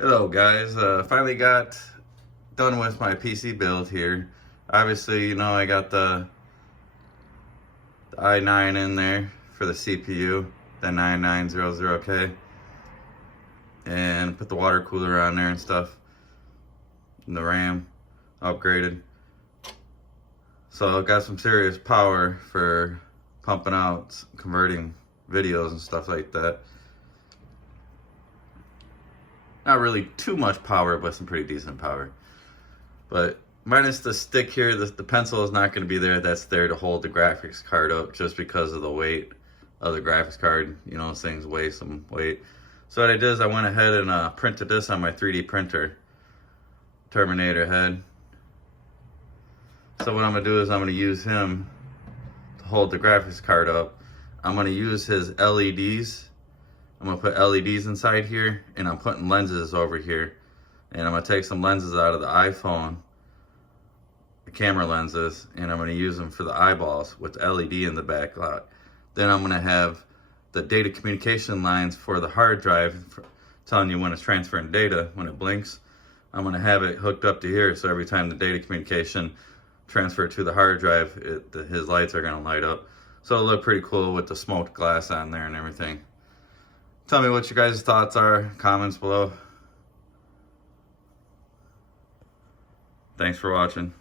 Hello guys, finally got done with my PC build here. Obviously, you know, I got the i9 in there for the CPU, the 9900K, and put the water cooler on there and stuff, and the RAM upgraded. So I got some serious power for pumping out, converting videos and stuff like that. Not really too much power, but some pretty decent power. But minus the stick here, the pencil is not going to be there. That's there to hold the graphics card up just because of the weight of the graphics card. You know, those things weigh some weight. So what I did is I went ahead and printed this on my 3D printer, Terminator head. So what I'm going to do is I'm going to use him to hold the graphics card up. I'm going to use his LEDs. I'm going to put LEDs inside here, and I'm putting lenses over here. And I'm going to take some lenses out of the iPhone, the camera lenses, and I'm going to use them for the eyeballs with the LED in the backlight. Then I'm going to have the data communication lines for the hard drive, telling you when it's transferring data, when it blinks. I'm going to have it hooked up to here, so every time the data communication transfer to the hard drive, his lights are going to light up. So it'll look pretty cool with the smoked glass on there and everything. Tell me what your guys' thoughts are, comments below. Thanks for watching.